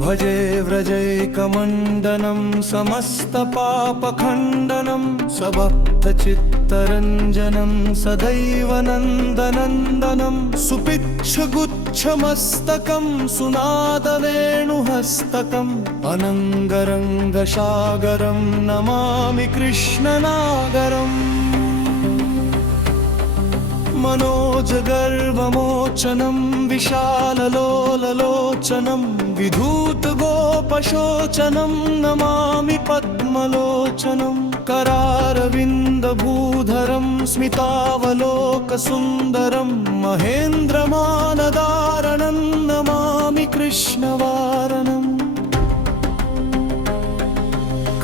भजे व्रजैकमण्डनं समस्तपापखण्डनं सभक्तचित्तरञ्जनं सदैव नन्दनन्दनं सुपिच्छगुच्छमस्तकं सुनादवेणुहस्तकम् अनङ्गरङ्गसागरं नमामि कृष्णनागरम् मनोजगर्वमोचनं विशाललोललोचनं विधूतगोपशोचनं नमामि पद्मलोचनं करारविन्दभूधरं स्मितावलोकसुन्दरं महेन्द्रमानदारणं नमामि कृष्णवारणम्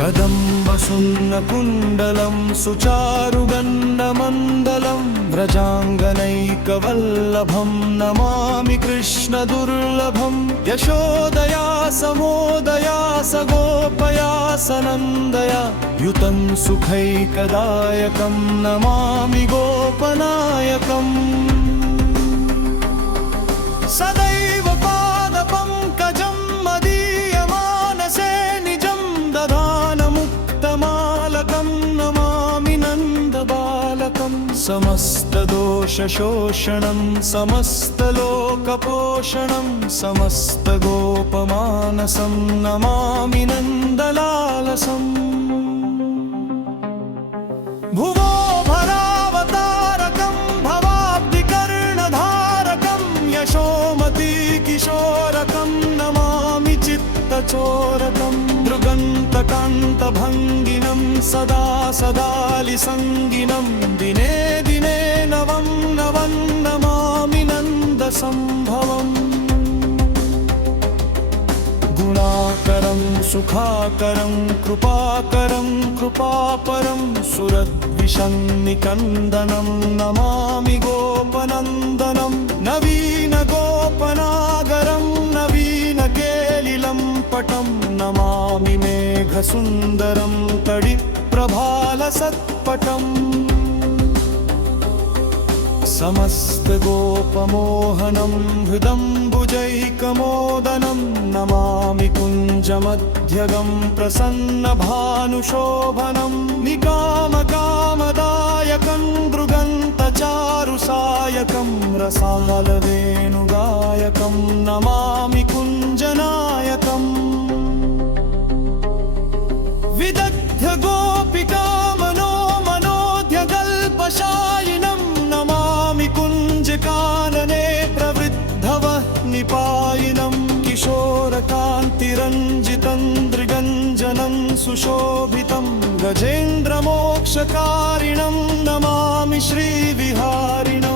कदम्बसुन्नकुण्डलं सुचारुगण्डमण्डलं व्रजाङ्गनैकवल्लभं नमामि कृष्णदुर्लभं यशोदया समोदया सगोपया सनन्दया युतं सुखैकदायकं नमामि गोपनायकम् सदैव पादपङ्कजं मदीयमानसे निजं ददानमुक्तमालकं नमामि नन्दबालकं समस्तदोषशोषणं समस्तलोकपोषणं समस्तगोपमानसं नमामि नन्दलालसम् भुवो भरावतारकं भवाब्धिकर्णधारकं यशोमतीकिशोरकं नमामि चित्तचोरकं दृगन्तकान्तभङ्गिनं सदा सदालिसङ्गिनं दिने दिने नवं नवं नमामि नन्दसम्भवम् गुणाकरं सुखाकरं कृपाकरं कृपापरं सुरद्विषन्निकन्दनं नमामि गोपनन्दनं नवीनगोपनागरं नवीनकेलिलम्पटं नमामि मेघसुन्दरं तडिप्रभालसत्पटम् समस्तगोपमोहनं हृदम्बुजैकमोदनं नमामि कुञ्जमध्यगं प्रसन्नभानुशोभनं निकामकामदायकं दृगन्तचारुसायकं रसालवेणुगायकं नमामि कुञ्जनायकम् विदग्ध गोपिका मनोध्यगल्पशायिनं नमामि कुञ्जकानने प्रवृद्धवह्निपायिनं किशोरकान्तिरञ्जितं दृगञ्जनं सुशोभितं गजेन्द्रमोक्षकारिणं नमामि श्रीविहारिणम्